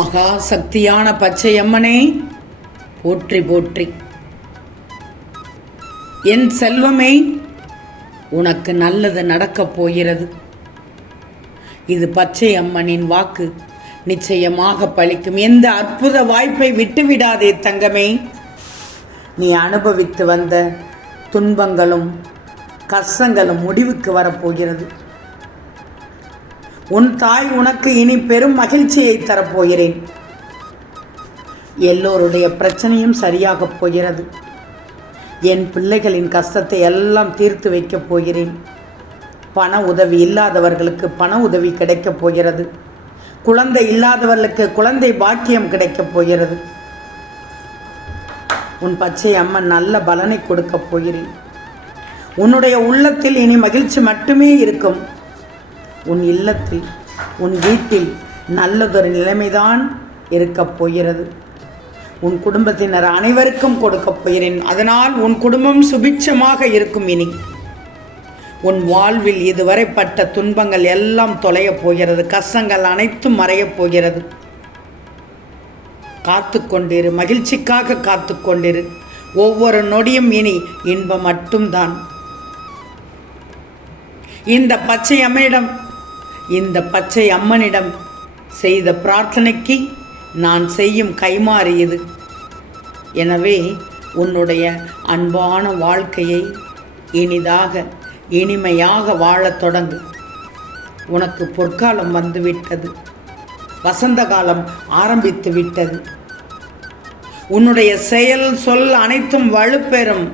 மகா சக்தியான பச்சை அம்மனே போற்றி போற்றி. என் செல்வமே உனக்கு நல்லது நடக்கப் போகிறது. இது பச்சை அம்மனின் வாக்கு. நிச்சயமாக பலிக்கும் எந்த அற்புத வாய்ப்பை விட்டுவிடாதே தங்கமே. நீ அனுபவித்து வந்த துன்பங்களும் கஷ்டங்களும் முடிவுக்கு வரப்போகிறது உன் தாய் உனக்கு இனி பெரும் மகிழ்ச்சியை தரப்போகிறேன். எல்லோருடைய பிரச்சனையும் சரியாகப் போகிறது. என் பிள்ளைகளின் கஷ்டத்தை எல்லாம் தீர்த்து வைக்கப் போகிறேன். பண உதவி இல்லாதவர்களுக்கு பண உதவி கிடைக்கப் போகிறது. குழந்தை இல்லாதவர்களுக்கு குழந்தை பாக்கியம் கிடைக்கப் போகிறது. உன் பச்சை அம்மன் நல்ல பலனை கொடுக்கப் போகிறேன். உன்னுடைய உள்ளத்தில் இனி மகிழ்ச்சி மட்டுமே இருக்கும். உன் இல்லத்தில் உன் வீட்டில் நல்லதொரு நிலைமைதான் இருக்கப் போகிறது. உன் குடும்பத்தினர் அனைவருக்கும் கொடுக்கப் போகிறேன். அதனால் உன் குடும்பம் சுபிட்சமாக இருக்கும் இனி. உன் வாழ்வில் இதுவரை பட்ட துன்பங்கள் எல்லாம் தொலையப் போகிறது. கஷ்டங்கள் அனைத்தும் மறையப் போகிறது. காத்து கொண்டிரு. மகிழ்ச்சிக்காக காத்து கொண்டிரு. ஒவ்வொரு நொடியும் இனி இன்பம் மட்டும்தான். இந்த பச்சை அம்மையிடம் இந்த பச்சை அம்மனிடம் செய்த பிரார்த்தனைக்கு நான் செய்யும் கைமாறியது எனவே உன்னுடைய அன்பான வாழ்க்கையை இனிதாக இனிமையாக வாழத் தொடங்கு. உனக்கு பொற்காலம் வந்துவிட்டது. வசந்த காலம் ஆரம்பித்து விட்டது. உன்னுடைய செயல் சொல் அனைத்தும் வலுப்பெறும்.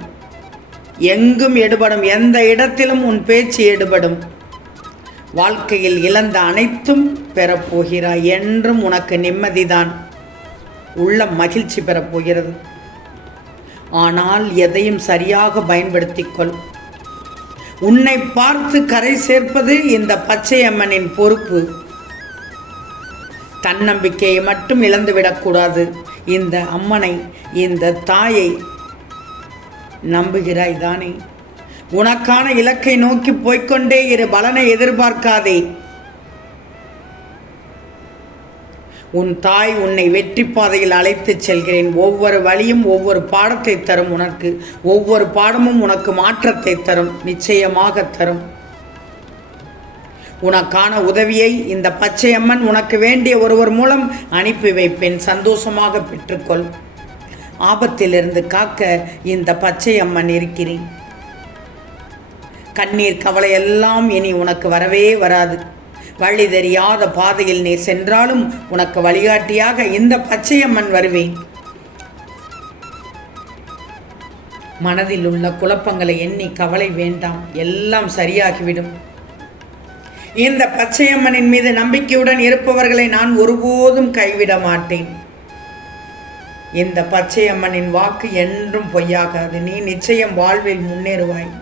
எங்கும் எடுபடும் எந்த இடத்திலும் உன் பேச்சு எடுபடும். வாழ்க்கையில் இழந்த அனைத்தும் பெறப்போகிறாய் என்றும் உனக்கு நிம்மதிதான். உள்ள மகிழ்ச்சி பெறப்போகிறது. ஆனால் எதையும் சரியாக பயன்படுத்திக்கொள். உன்னை பார்த்து கரை சேர்ப்பது இந்த பச்சை அம்மனின் பொறுப்பு. தன்னம்பிக்கையை மட்டும் இழந்துவிடக்கூடாது இந்த அம்மனை இந்த தாயை நம்புகிறாய் தானே. உனக்கான இலக்கை நோக்கி போய்கொண்டே இரு பலனை எதிர்பார்க்காதே. உன் தாய் உன்னை வெற்றி பாதையில் அழைத்துச் செல்கிறேன். ஒவ்வொரு வழியும் ஒவ்வொரு பாடத்தை தரும் உனக்கு. ஒவ்வொரு பாடமும் உனக்கு மாற்றத்தை தரும் நிச்சயமாக தரும். உனக்கான உதவியை இந்த பச்சை அம்மன் உனக்கு வேண்டிய ஒருவர் மூலம் அனுப்பி வைப்பேன். சந்தோஷமாக பெற்றுக்கொள். ஆபத்திலிருந்து காக்க இந்த பச்சை அம்மன் இருக்கிறேன். கண்ணீர் கவலை எல்லாம் இனி உனக்கு வரவே வராது. வழி தெரியாத பாதையில் நீ சென்றாலும் உனக்கு வழிகாட்டியாக இந்த பச்சையம்மன் வருவேன். மனதில் உள்ள குழப்பங்களை எண்ணி கவலை வேண்டாம். எல்லாம் சரியாகிவிடும். இந்த பச்சையம்மனின் மீது நம்பிக்கையுடன் இருப்பவர்களை நான் ஒருபோதும் கைவிட மாட்டேன். இந்த பச்சையம்மனின் வாக்கு என்றும் பொய்யாகாது. நீ நிச்சயம் வாழ்வில் முன்னேறுவாய்.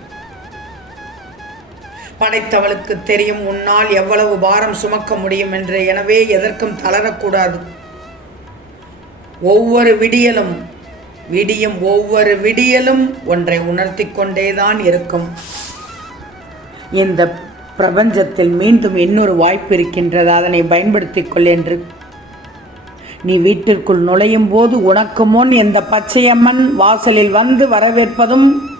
படைத்தவளுக்கு தெரியும். உன்னால் எவ்வளவு பாரம் சுமக்க முடியும் என்று எனவே எதற்கும் தளரக்கூடாது. ஒவ்வொரு விடியலும் விடியும் ஒவ்வொரு விடியலும் ஒன்றை உணர்த்தி கொண்டேதான் இருக்கும். இந்த பிரபஞ்சத்தில் மீண்டும் இன்னொரு வாய்ப்பு இருக்கின்றது. அதனை பயன்படுத்திக் கொள் என்று. நீ வீட்டிற்குள் நுழையும் போது உனக்கு முன் இந்த பச்சையம்மன் வாசலில் வந்து வரவேற்பதும்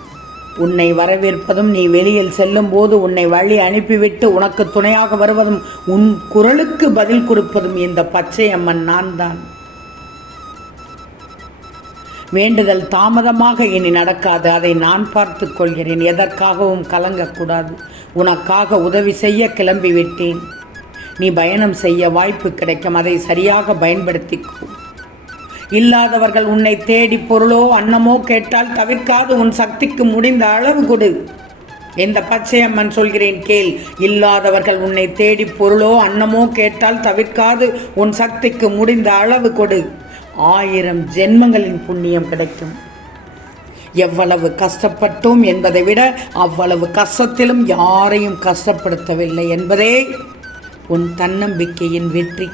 உன்னை வரவேற்பதும் நீ வெளியில் செல்லும் போது உன்னை வழி அனுப்பிவிட்டு உனக்கு துணையாக வருவதும் உன் குரலுக்கு பதில் கொடுப்பதும் இந்த பச்சை அம்மன் நான் தான் வேண்டுதல் தாமதமாக இனி நடக்காது. அதை நான் பார்த்து கொள்கிறேன். எதற்காகவும் கலங்கக்கூடாது. உனக்காக உதவி செய்ய கிளம்பிவிட்டேன். நீ பயணம் செய்ய வாய்ப்பு கிடைக்கும். அதை சரியாக பயன்படுத்திக்கோ. இல்லாதவர்கள் உன்னை தேடி பொருளோ அன்னமோ கேட்டால் தவிர்க்காது உன் சக்திக்கு முடிந்த அளவு கொடு. எந்த பச்சையம்மன் சொல்கிறேன் கேள். இல்லாதவர்கள் உன்னை தேடி பொருளோ அன்னமோ கேட்டால் தவிர்க்காது உன் சக்திக்கு முடிந்த அளவு கொடு. ஆயிரம் ஜென்மங்களின் புண்ணியம் கிடைக்கும். எவ்வளவு கஷ்டப்பட்டோம் என்பதை விட அவ்வளவு கஷ்டத்திலும் யாரையும் கஷ்டப்படுத்தவில்லை என்பதே உன் தன்னம்பிக்கையின் வெற்றி.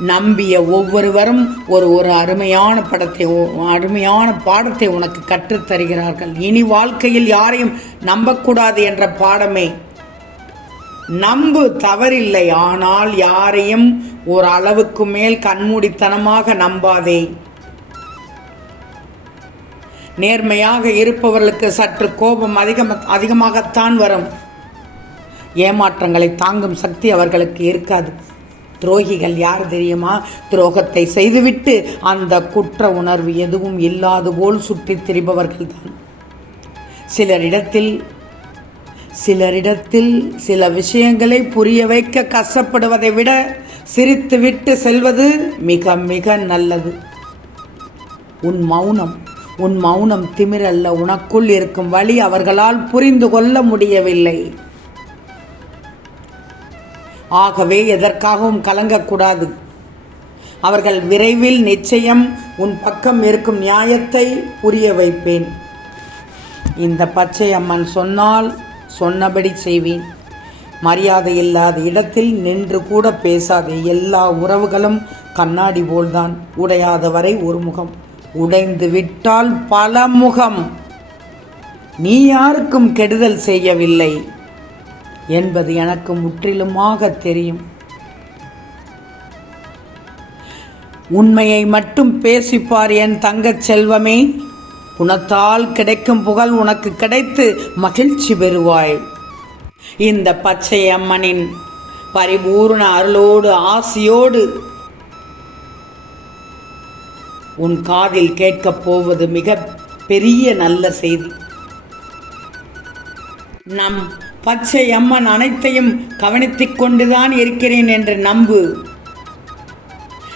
நம்பிய ஒவ்வொருவரும் ஒரு ஒரு அருமையான படத்தை அருமையான பாடத்தை உனக்கு கற்றுத் தருகிறார்கள். இனி வாழ்க்கையில் யாரையும் நம்பக்கூடாது என்ற பாடமே. நம்பு தவறில்லை ஆனால் யாரையும் ஒரு அளவுக்கு மேல் கண்மூடித்தனமாக நம்பாதே. நேர்மையாக இருப்பவர்களுக்கு சற்று கோபம் அதிகம் அதிகமாகத்தான் வரும். ஏமாற்றங்களை தாங்கும் சக்தி அவர்களுக்கு இருக்காது. துரோகிகள் யார் தெரியுமா? துரோகத்தை செய்துவிட்டு அந்த குற்ற உணர்வு எதுவும் இல்லாது போல் சுற்றித் திரிபவர்கள்தான். சிலரிடத்தில் சிலரிடத்தில் சில விஷயங்களை புரிய வைக்க கஷ்டப்படுவதை விட சிரித்துவிட்டு செல்வது மிக மிக நல்லது. உன் மௌனம் உன் மௌனம் திமிரல்ல உனக்குள் இருக்கும் வழி அவர்களால் புரிந்து கொள்ள முடியவில்லை. ஆகவே எதற்காகவும் கலங்கக்கூடாது. அவர்கள் விரைவில் நிச்சயம் உன் பக்கம் இருக்கும் நியாயத்தை புரிய வைப்பேன். இந்த பச்சை அம்மன் சொன்னால் சொன்னபடி செய்வேன். மரியாதை இல்லாத இடத்தில் நின்று கூட பேசாதே. எல்லா உறவுகளும் கண்ணாடி போல்தான். உடையாத வரை ஒரு முகம். உடைந்து விட்டால் பல முகம். நீ யாருக்கும் கெடுதல் செய்யவில்லை. என்பது எனக்கு முற்றிலுமாக தெரியும். உண்மையை மட்டும் பேசிப்பார் என் தங்கச் செல்வமே. குணத்தால் கிடைக்கும் புகழ் உனக்கு கிடைத்து மகிழ்ச்சி பெறுவாய். இந்த பச்சை அம்மனின் பரிபூர்ண அருளோடு ஆசியோடு உன் காதில் கேட்கப் போவது மிக பெரிய நல்ல செய்தி. நம் பச்சை அம்மன் அனைத்தையும் கவனித்துக் கொண்டுதான் இருக்கிறேன் என்று நம்பு.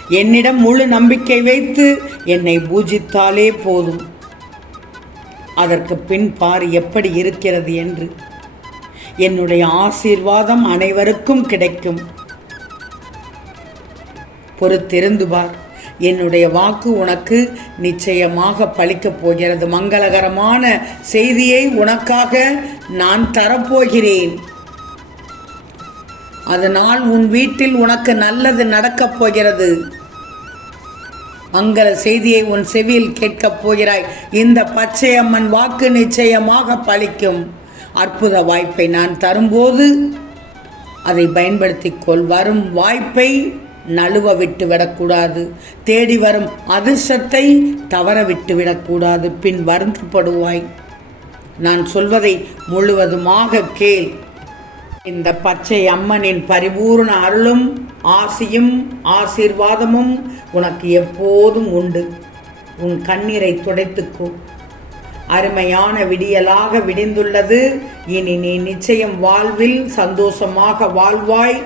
என்னிடம் முழு நம்பிக்கை வைத்து என்னை பூஜித்தாலே போதும். அதற்கு பின் பார் எப்படி இருக்கிறது என்று. என்னுடைய ஆசீர்வாதம் அனைவருக்கும் கிடைக்கும். பொறுத்திருந்து பார். என்னுடைய வாக்கு உனக்கு நிச்சயமாக பலிக்கப் போகிறது. மங்களகரமான செய்தியை உனக்காக நான் தரப்போகிறேன். அதனால் உன் வீட்டில் உனக்கு நல்லது நடக்கப் போகிறது. மங்கள செய்தியை உன் செவியில் கேட்கப் போகிறாய். இந்த பச்சையம்மன் வாக்கு நிச்சயமாக பலிக்கும் அற்புத வாய்ப்பை நான் தரும்போது அதை பயன்படுத்திக் கொள். வரும் வாய்ப்பை நழுவ விட்டு விடக்கூடாது. தேடி வரும் அதிர்ஷ்டத்தை தவற விட்டு விடக்கூடாது. பின் வருத்தப்படுவாய். நான் சொல்வதை முழுவதுமாக கேள். இந்த பச்சை அம்மனின் பரிபூர்ண அருளும் ஆசியும் ஆசீர்வாதமும் உனக்கு எப்போதும் உண்டு. உன் கண்ணீரை துடைத்துக்கோ. அருமையான விடியலாக விடிந்துள்ளது. இனி நீ நிச்சயம் வாழ்வில் சந்தோஷமாக வாழ்வாய்.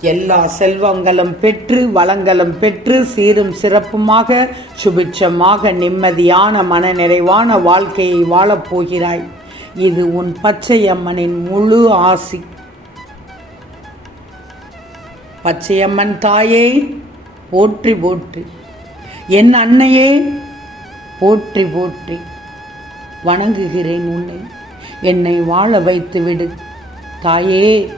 எல்லா செல்வங்களும் பெற்று வளங்களும் பெற்று சீரும் சிறப்புமாக சுபிட்சமாக நிம்மதியான மனநிறைவான வாழ்க்கையை வாழப்போகிறாய் இது உன் பச்சையம்மனின் முழு ஆசி. பச்சையம்மன் தாயே போற்றி போற்றி. என் அன்னையே போற்றி போற்றி. வணங்குகிறேன் உன்னை. என்னை வாழ வைத்து விடு தாயே